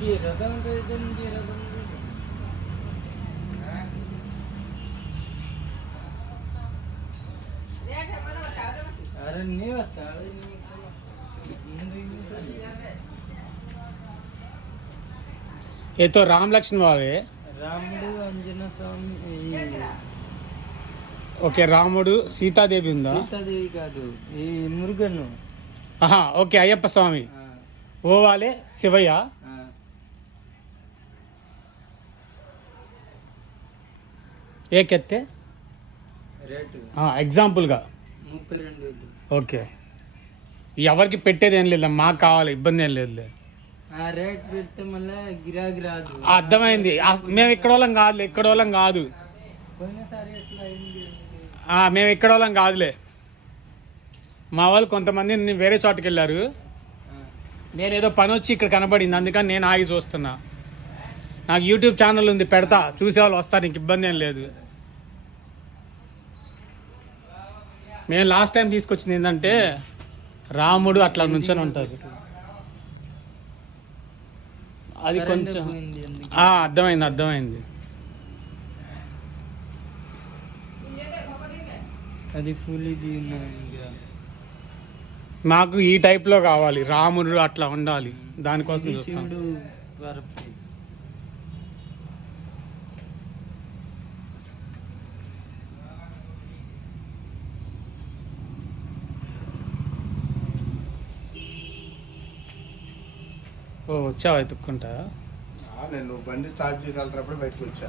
ये तो राम लक्ष्मण बाबे రాముడు అంజన స్వామి. ఓకే రాముడు సీతాదేవి ఉందా? సీతాదేవి కాదు, ఈ మురుగను. ఆహా ఓకే అయ్యప్ప స్వామి. ఓ వాలే శివయ్య. ఏ కెత్తే రేటు ఎగ్జాంపుల్గా 32,000. ఓకే. ఎవరికి పెట్టేది ఏం లేదు, మాకు కావాలి, ఇబ్బంది ఏం లేదు. రేట్ పెడితే మళ్ళీ గిరాకీ రాదు. అర్థమైంది. మేము ఇక్కడ వాళ్ళం కాదులే, ఇక్కడ వాళ్ళం కాదు. పోయినసారి ఎట్లా అయింది? మేము ఇక్కడ వాళ్ళం కాదులే. మా వాళ్ళు కొంతమంది వేరే చోటుకి వెళ్ళారు. నేను ఏదో పని వచ్చి ఇక్కడ కనబడింది, అందుకని నేను ఆగి చూస్తున్నా. నాకు యూట్యూబ్ ఛానల్ ఉంది, పెడతా, చూసేవాళ్ళు వస్తారు, నీకు ఇబ్బంది ఏం లేదు. మేము లాస్ట్ టైం తీసుకొచ్చింది ఏంటంటే రాముడు అట్లా నుంచొని ఉంటారు. అది కొంచెం అర్థమైంది. అది ఫుల్ ఇది నాకు ఈ టైప్లో కావాలి, రాముడు అట్లా ఉండాలి, దానికోసం చూస్తాను. ఓ వచ్చావా ఎత్తుక్కుంటా? నేను బండి చార్జ్ చేసి వెళ్తున్నప్పుడు బయటకు వచ్చా.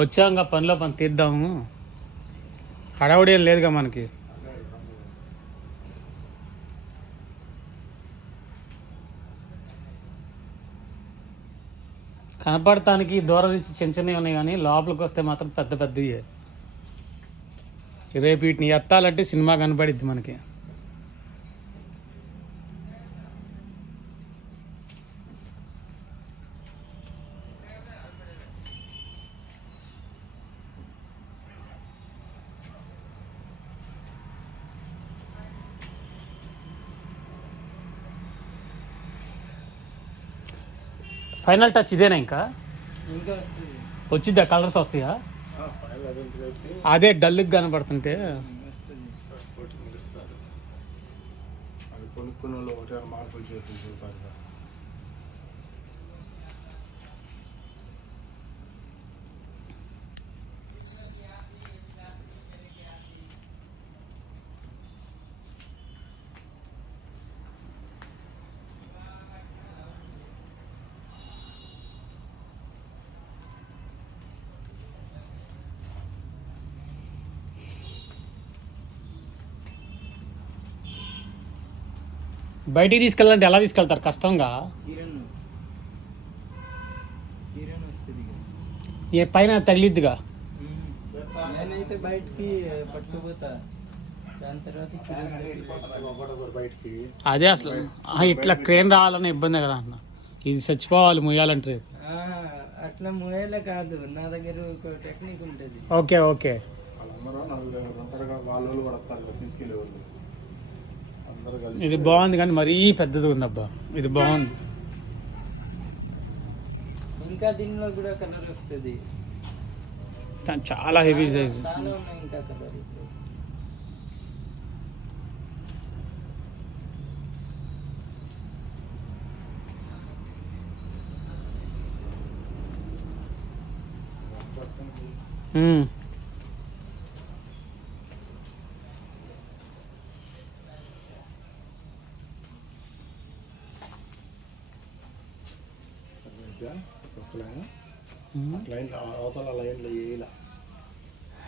వచ్చాక పనిలో పని తీద్దాము, హడావుడి ఏం లేదుగా మనకి. కనపడటానికి దూరం నుంచి చిన్న చిన్నవి ఉన్నాయి, కానీ లోపలికి వస్తే మాత్రం పెద్ద పెద్దవి. రేపు వీటిని ఎత్తాలంటే సినిమా కనపడిద్ది మనకి. ఫైనల్ టచ్ ఇదేనా? ఇంకా వచ్చిద్దా? కలర్స్ వస్తాయా? అదే డల్గా కనపడుతుంటే బయటికి తీసుకెళ్ళాలంటే ఎలా తీసుకెళ్తారు? కష్టంగా ఏ పైన తగిలిద్దిగా. నేనైతే బయటికి పట్టుకుపోతా, దాని తర్వాత అదే అసలు ఇట్లా క్రేన్ రావాలన్న ఇబ్బంది కదా అన్న. ఇది చచ్చిపోవాలి ముయ్యాలంటే. అట్లా ముయ్యాలే కాదు, నా దగ్గర ఒక టెక్నిక్ ఉంటుంది. Okay okay. ఇది బాగుంది, కానీ మరీ పెద్దది ఉందబ్బా. ఇది బాగుంది. ఇంకా దీనిలో కూడా కలర్ వస్తుంది, చాలా హెవీ సైజ్. చాలా ఉన్నాయి ఇంకా కలర్.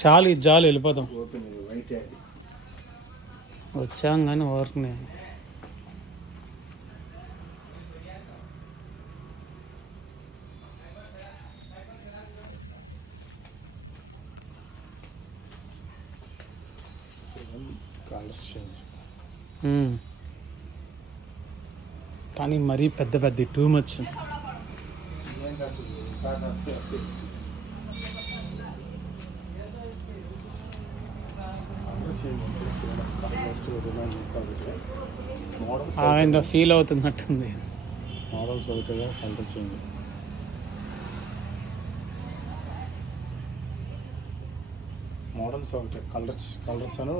చాలు ఇది చాలు, వెళ్ళిపోతాం. వచ్చాం కానీ వర్క్ని కలర్స్ చేంజ్. కానీ మరీ పెద్ద పెద్ద టూ మచ్. ఏం కాదు, టాటా అదే. ఆమె ఫీల్ అవుతున్నట్టుంది. మోడల్స్ ఒకటిగా కలర్ చేంజ్. మోడల్స్ ఒకటి కలర్స్ అను